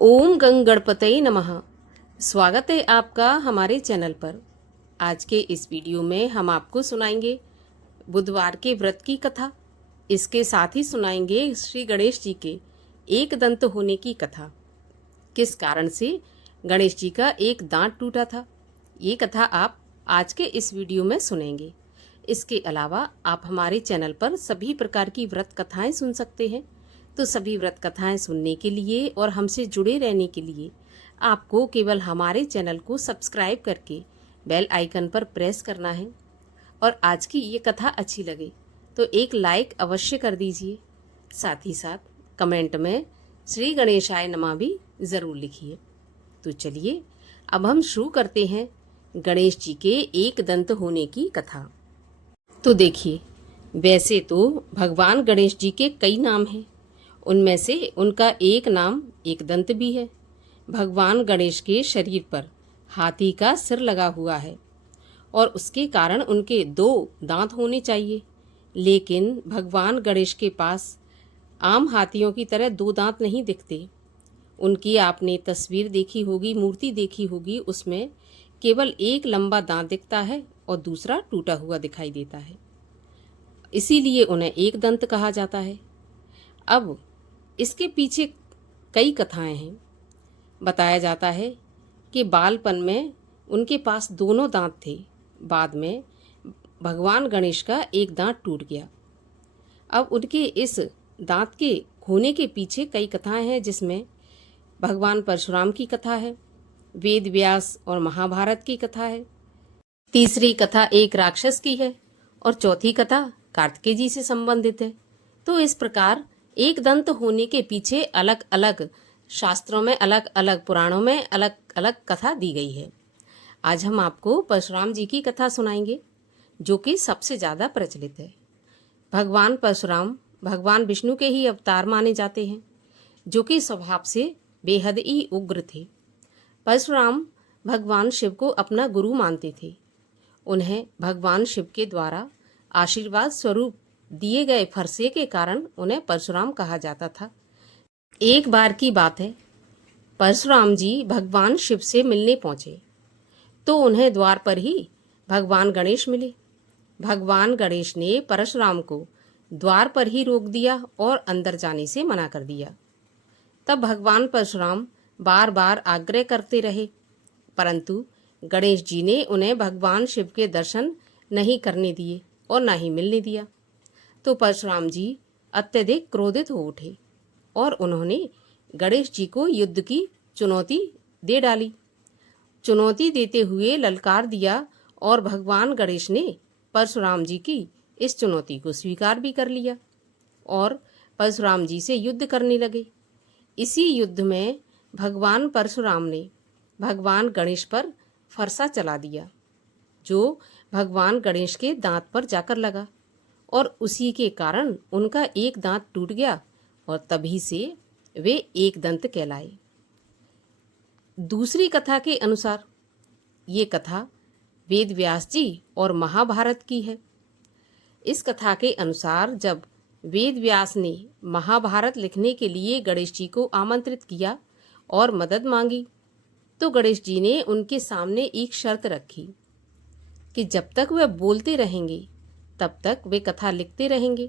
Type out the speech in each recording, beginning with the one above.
ओम गंग गणपतये नमः। स्वागत है आपका हमारे चैनल पर। आज के इस वीडियो में हम आपको सुनाएंगे बुधवार के व्रत की कथा। इसके साथ ही सुनाएंगे श्री गणेश जी के एक दंत होने की कथा। किस कारण से गणेश जी का एक दांत टूटा था, ये कथा आप आज के इस वीडियो में सुनेंगे। इसके अलावा आप हमारे चैनल पर सभी प्रकार की व्रत कथाएं सुन सकते हैं। तो सभी व्रत कथाएं सुनने के लिए और हमसे जुड़े रहने के लिए आपको केवल हमारे चैनल को सब्सक्राइब करके बेल आइकन पर प्रेस करना है। और आज की ये कथा अच्छी लगे तो एक लाइक अवश्य कर दीजिए। साथ ही साथ कमेंट में श्री गणेशाय नमः भी ज़रूर लिखिए। तो चलिए अब हम शुरू करते हैं गणेश जी के एक दंत होने की कथा। तो देखिए, वैसे तो भगवान गणेश जी के कई नाम हैं, उनमें से उनका एक नाम एक दंत भी है। भगवान गणेश के शरीर पर हाथी का सिर लगा हुआ है और उसके कारण उनके 2 दांत होने चाहिए, लेकिन भगवान गणेश के पास आम हाथियों की तरह 2 दांत नहीं दिखते। उनकी आपने तस्वीर देखी होगी, मूर्ति देखी होगी, उसमें केवल एक लंबा दांत दिखता है और दूसरा टूटा हुआ दिखाई देता है। इसीलिए उन्हें एक दंत कहा जाता है। अब इसके पीछे कई कथाएं हैं। बताया जाता है कि बालपन में उनके पास दोनों दांत थे, बाद में भगवान गणेश का एक दांत टूट गया। अब उनके इस दांत के खोने के पीछे कई कथाएं हैं, जिसमें भगवान परशुराम की कथा है, वेद व्यास और महाभारत की कथा है, तीसरी कथा एक राक्षस की है और चौथी कथा कार्तिकेय जी से संबंधित है। तो इस प्रकार एक दंत होने के पीछे अलग अलग शास्त्रों में, अलग अलग पुराणों में अलग अलग कथा दी गई है। आज हम आपको परशुराम जी की कथा सुनाएंगे, जो कि सबसे ज़्यादा प्रचलित है। भगवान परशुराम भगवान विष्णु के ही अवतार माने जाते हैं, जो कि स्वभाव से बेहद ही उग्र थे। परशुराम भगवान शिव को अपना गुरु मानते थे। उन्हें भगवान शिव के द्वारा आशीर्वाद स्वरूप दिए गए फरसे के कारण उन्हें परशुराम कहा जाता था। एक बार की बात है, परशुराम जी भगवान शिव से मिलने पहुंचे तो उन्हें द्वार पर ही भगवान गणेश मिले। भगवान गणेश ने परशुराम को द्वार पर ही रोक दिया और अंदर जाने से मना कर दिया। तब भगवान परशुराम बार बार आग्रह करते रहे, परंतु गणेश जी ने उन्हें भगवान शिव के दर्शन नहीं करने दिए और ना ही मिलने दिया। तो परशुराम जी अत्यधिक क्रोधित हो उठे और उन्होंने गणेश जी को युद्ध की चुनौती दे डाली। चुनौती देते हुए ललकार दिया और भगवान गणेश ने परशुराम जी की इस चुनौती को स्वीकार भी कर लिया और परशुराम जी से युद्ध करने लगे। इसी युद्ध में भगवान परशुराम ने भगवान गणेश पर फरसा चला दिया, जो भगवान गणेश के दांत पर जाकर लगा और उसी के कारण उनका एक दांत टूट गया और तभी से वे एक दंत कहलाए। दूसरी कथा के अनुसार ये कथा वेद व्यास जी और महाभारत की है। इस कथा के अनुसार जब वेद व्यास ने महाभारत लिखने के लिए गणेश जी को आमंत्रित किया और मदद मांगी, तो गणेश जी ने उनके सामने एक शर्त रखी कि जब तक वह बोलते रहेंगे तब तक वे कथा लिखते रहेंगे,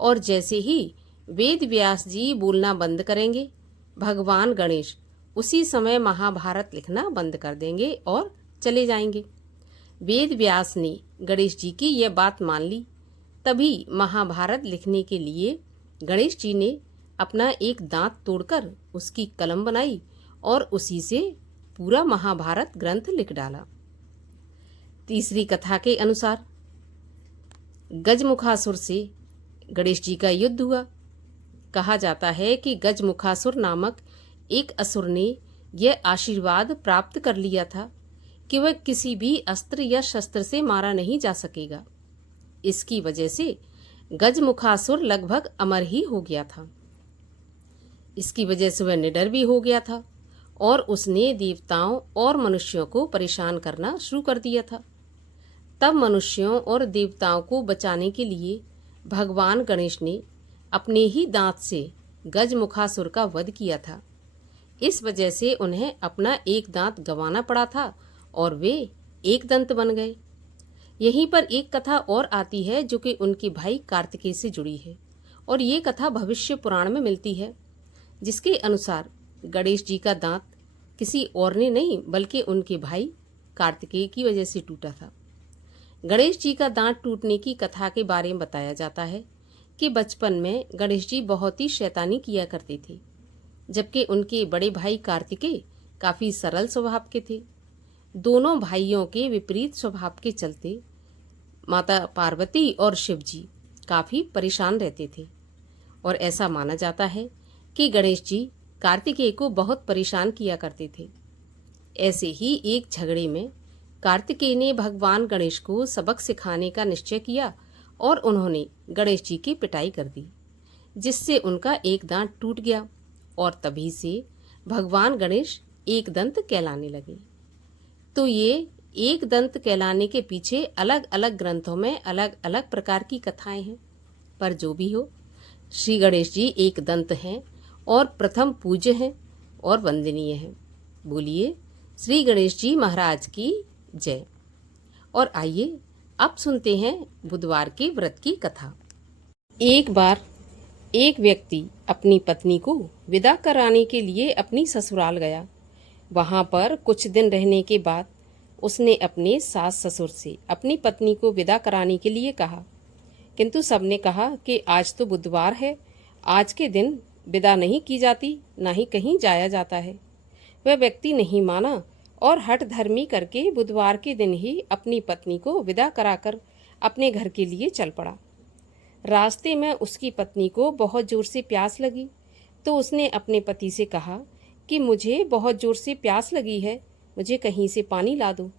और जैसे ही वेद व्यास जी बोलना बंद करेंगे, भगवान गणेश उसी समय महाभारत लिखना बंद कर देंगे और चले जाएंगे। वेद व्यास ने गणेश जी की यह बात मान ली। तभी महाभारत लिखने के लिए गणेश जी ने अपना एक दांत तोड़कर उसकी कलम बनाई और उसी से पूरा महाभारत ग्रंथ लिख डाला। तीसरी कथा के अनुसार गजमुखासुर से गणेश जी का युद्ध हुआ। कहा जाता है कि गजमुखासुर नामक एक असुर ने यह आशीर्वाद प्राप्त कर लिया था कि वह किसी भी अस्त्र या शस्त्र से मारा नहीं जा सकेगा। इसकी वजह से गजमुखासुर लगभग अमर ही हो गया था। इसकी वजह से वह निडर भी हो गया था और उसने देवताओं और मनुष्यों को परेशान करना शुरू कर दिया था। तब मनुष्यों और देवताओं को बचाने के लिए भगवान गणेश ने अपने ही दांत से गजमुखासुर का वध किया था। इस वजह से उन्हें अपना एक दांत गंवाना पड़ा था और वे एक दंत बन गए। यहीं पर एक कथा और आती है जो कि उनके भाई कार्तिकेय से जुड़ी है, और ये कथा भविष्य पुराण में मिलती है, जिसके अनुसार गणेश जी का दांत किसी और ने नहीं बल्कि उनके भाई कार्तिकेय की वजह से टूटा था। गणेश जी का दांत टूटने की कथा के बारे में बताया जाता है कि बचपन में गणेश जी बहुत ही शैतानी किया करते थे, जबकि उनके बड़े भाई कार्तिकेय काफ़ी सरल स्वभाव के थे। दोनों भाइयों के विपरीत स्वभाव के चलते माता पार्वती और शिव जी काफ़ी परेशान रहते थे, और ऐसा माना जाता है कि गणेश जी कार्तिकेय को बहुत परेशान किया करते थे। ऐसे ही एक झगड़े में कार्तिकेय ने भगवान गणेश को सबक सिखाने का निश्चय किया और उन्होंने गणेश जी की पिटाई कर दी, जिससे उनका एक दांत टूट गया, और तभी से भगवान गणेश एक दंत कहलाने लगे। तो ये एक दंत कहलाने के पीछे अलग अलग ग्रंथों में अलग अलग प्रकार की कथाएं हैं, पर जो भी हो, श्री गणेश जी एक दंत हैं और प्रथम पूज्य हैं और वंदनीय हैं। बोलिए श्री गणेश जी महाराज की जय। और आइए अब सुनते हैं बुधवार के व्रत की कथा। एक बार एक व्यक्ति अपनी पत्नी को विदा कराने के लिए अपनी ससुराल गया। वहां पर कुछ दिन रहने के बाद उसने अपने सास ससुर से अपनी पत्नी को विदा कराने के लिए कहा, किंतु सबने कहा कि आज तो बुधवार है, आज के दिन विदा नहीं की जाती, ना ही कहीं जाया जाता है। वह व्यक्ति नहीं माना और हठ धर्मी करके बुधवार के दिन ही अपनी पत्नी को विदा कराकर अपने घर के लिए चल पड़ा। रास्ते में उसकी पत्नी को बहुत जोर से प्यास लगी, तो उसने अपने पति से कहा कि मुझे बहुत जोर से प्यास लगी है, मुझे कहीं से पानी ला दो।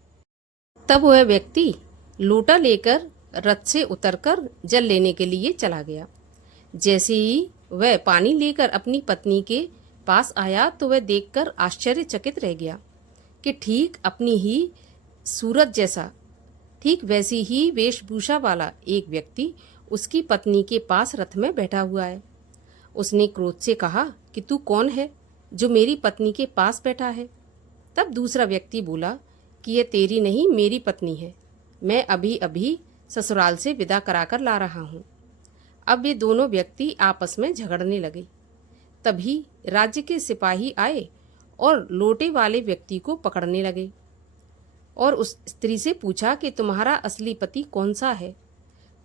तब वह व्यक्ति लोटा लेकर रथ से उतरकर जल लेने के लिए चला गया। जैसे ही वह पानी लेकर अपनी पत्नी के पास आया तो वह देखकर आश्चर्यचकित रह गया कि ठीक अपनी ही सूरत जैसा, ठीक वैसी ही वेशभूषा वाला एक व्यक्ति उसकी पत्नी के पास रथ में बैठा हुआ है। उसने क्रोध से कहा कि तू कौन है जो मेरी पत्नी के पास बैठा है? तब दूसरा व्यक्ति बोला कि यह तेरी नहीं, मेरी पत्नी है, मैं अभी अभी ससुराल से विदा कराकर ला रहा हूँ। अब ये दोनों व्यक्ति आपस में झगड़ने लगे। तभी राज्य के सिपाही आए और लोटे वाले व्यक्ति को पकड़ने लगे और उस स्त्री से पूछा कि तुम्हारा असली पति कौन सा है?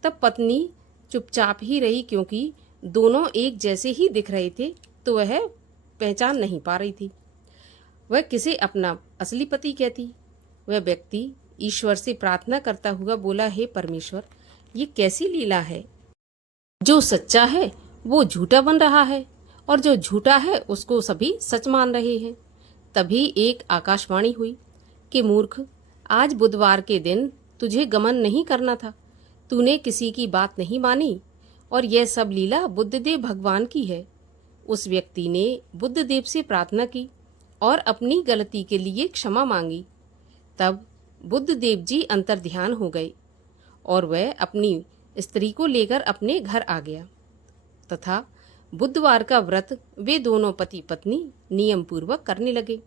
तब पत्नी चुपचाप ही रही, क्योंकि दोनों एक जैसे ही दिख रहे थे, तो वह पहचान नहीं पा रही थी। वह किसे अपना असली पति कहती? वह व्यक्ति ईश्वर से प्रार्थना करता हुआ बोला, हे परमेश्वर, ये कैसी लीला है? जो सच्चा है वो झूठा बन रहा है और जो झूठा है उसको सभी सच मान रहे हैं। तभी एक आकाशवाणी हुई कि मूर्ख, आज बुधवार के दिन तुझे गमन नहीं करना था, तूने किसी की बात नहीं मानी और यह सब लीला बुद्धदेव भगवान की है। उस व्यक्ति ने बुद्धदेव से प्रार्थना की और अपनी गलती के लिए क्षमा मांगी। तब बुद्धदेव जी अंतर्ध्यान हो गए और वह अपनी स्त्री को लेकर अपने घर आ गया तथा बुधवार का व्रत वे दोनों पति पत्नी नियम पूर्वक करने लगे।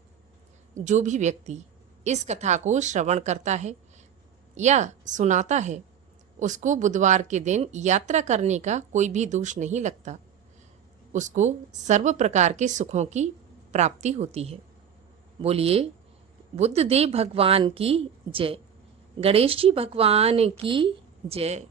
जो भी व्यक्ति इस कथा को श्रवण करता है या सुनाता है, उसको बुधवार के दिन यात्रा करने का कोई भी दोष नहीं लगता। उसको सर्व प्रकार के सुखों की प्राप्ति होती है। बोलिए बुद्धदेव भगवान की जय। गणेश जी भगवान की जय।